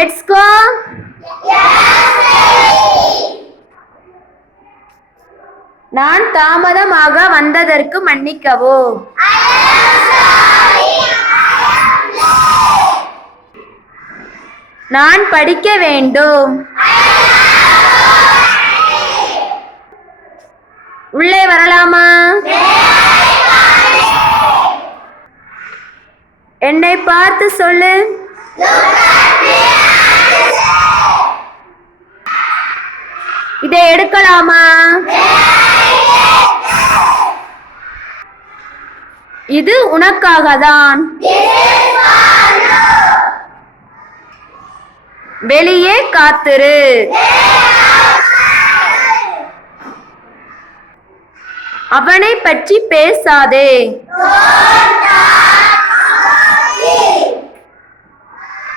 Let's go. நான் தாமதமாக வந்ததற்கு மன்னிக்கவும். நான் படிக்க வேண்டும். உள்ளே வரலாமா? என்னை பார்த்து சொல்லு. இதை எடுக்கலாமா? இது உனக்காக தான். வெளியே காத்திரு. அவனை பற்றி பேசாதே.